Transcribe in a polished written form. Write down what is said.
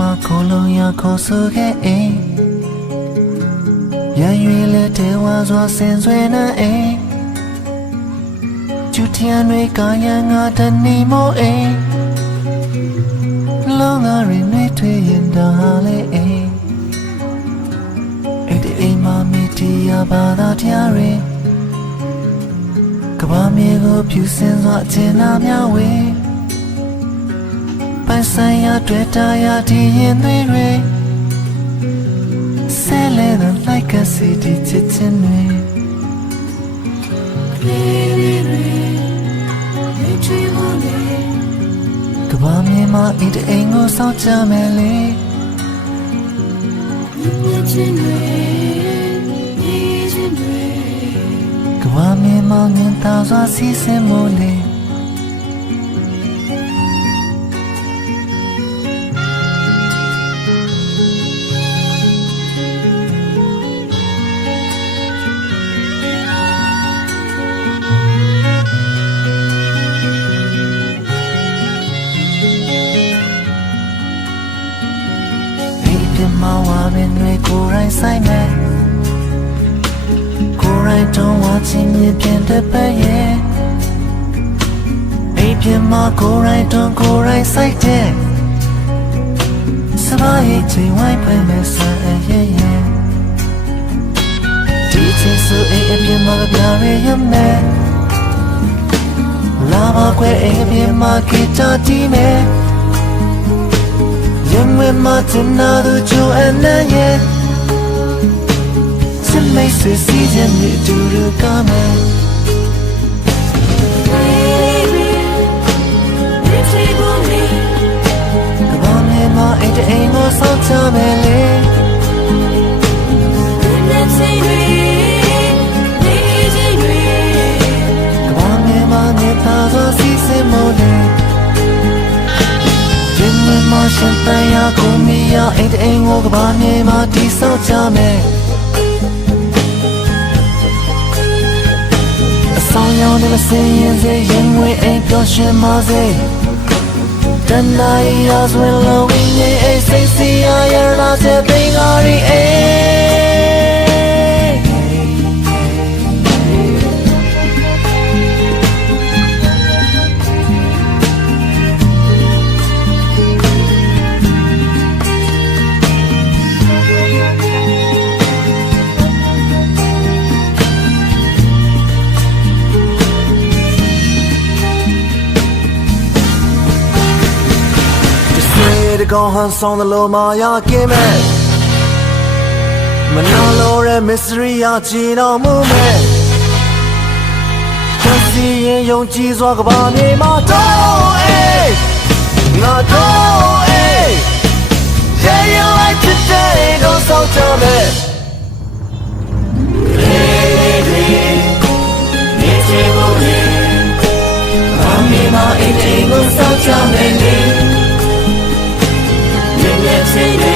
မှာခိုလုံးရခေါ်ဆိုခဲ့အိမ်ရန်ရွေလက်တဲဝါစွာဆင်ဆွဲနေအိမ်ကျူထျံတွေကရန်ငါတနေမို့အိမ်လောငါရင်တွေထွေးရင်တာလေအိမ်အဲ့ဒီအိမ်မှာမိတီးရပါသာတရားတွေကဘာမြေကိုဖြူစင်စွာအကျဉ်းနာများဝေပိုင်ဆိုင်ရာတွေ့တာရာဒီရင်သွေးတွေဆဲလဲတဲ့ like a city ချစ်ချင်းတွေကဘာမြေမှာအိမ်တအိမ်ကိုစောင့်ကြမယ်လေကဘာမြေမှာမြင်သာစွာစီးဆင်းမို့လေမဝါပင်တွေကိုယ်တိုင်ဆိုင်မယ်ကိုယ်တိုင်တော့ဝါချင်းမြပြင်းတဲ့ပဲရဲ့အိပ်ပြမကိုယ်တိုင်တော့ကိုယ်တိုင်ဆိုင်တဲ့စပါးရဲ့ချိန်ဝိုင်းပဲမဲ့ဆန်ရဲ့ရဲ့ဒီချင်းဆိုအိပ်ပြမကပြရရမယ်လာပါခွဲအိပ်ပြမကိတာတီမယ်ရင်ဝင်မတင်နာသူချိုအနံ့ရဲ့စမိတ်ဆွေစီးခြင်းနဲ့တူတူကမယ်ကဘာမြေမှာအိမ်တအိမ်ကိုစောင့်ကြမယ်လေကဘာမြေမှာနေသာစွာစီးစင်မို့လေမရှင်တန်ရကိုမီယာအိမ်တအိမ်ကိုကဘာမြေမှာတီးဆောက်ကြမယ်အဆောင်ရောင်နဲ့မစင်ရင်စေရင်ဝေးအိမ်ပျော်ရွှင်ပါစေတနာရီရာဇဝင်လောင်းရင်းအိမ်စိတ်စီရရလာတဲ့ပင်ကားရီအိမ်ကောင်းဟန်ဆောင်တဲ့လိုမာယာကင်းမဲ့မနာလို့တဲ့ mystery ရချီတော်မူမဲ့ချစ်စီရင်ယုံကြည်စွာကဘာမြေမှာတော့အေးငါတော့အေး yeah you like today တော့ဆောက်ကြမဲ့နေချေဖို့လေဘာမြေမှာအိမ်အိမ်ကိုဆောက်ကြမဲ့လေSay,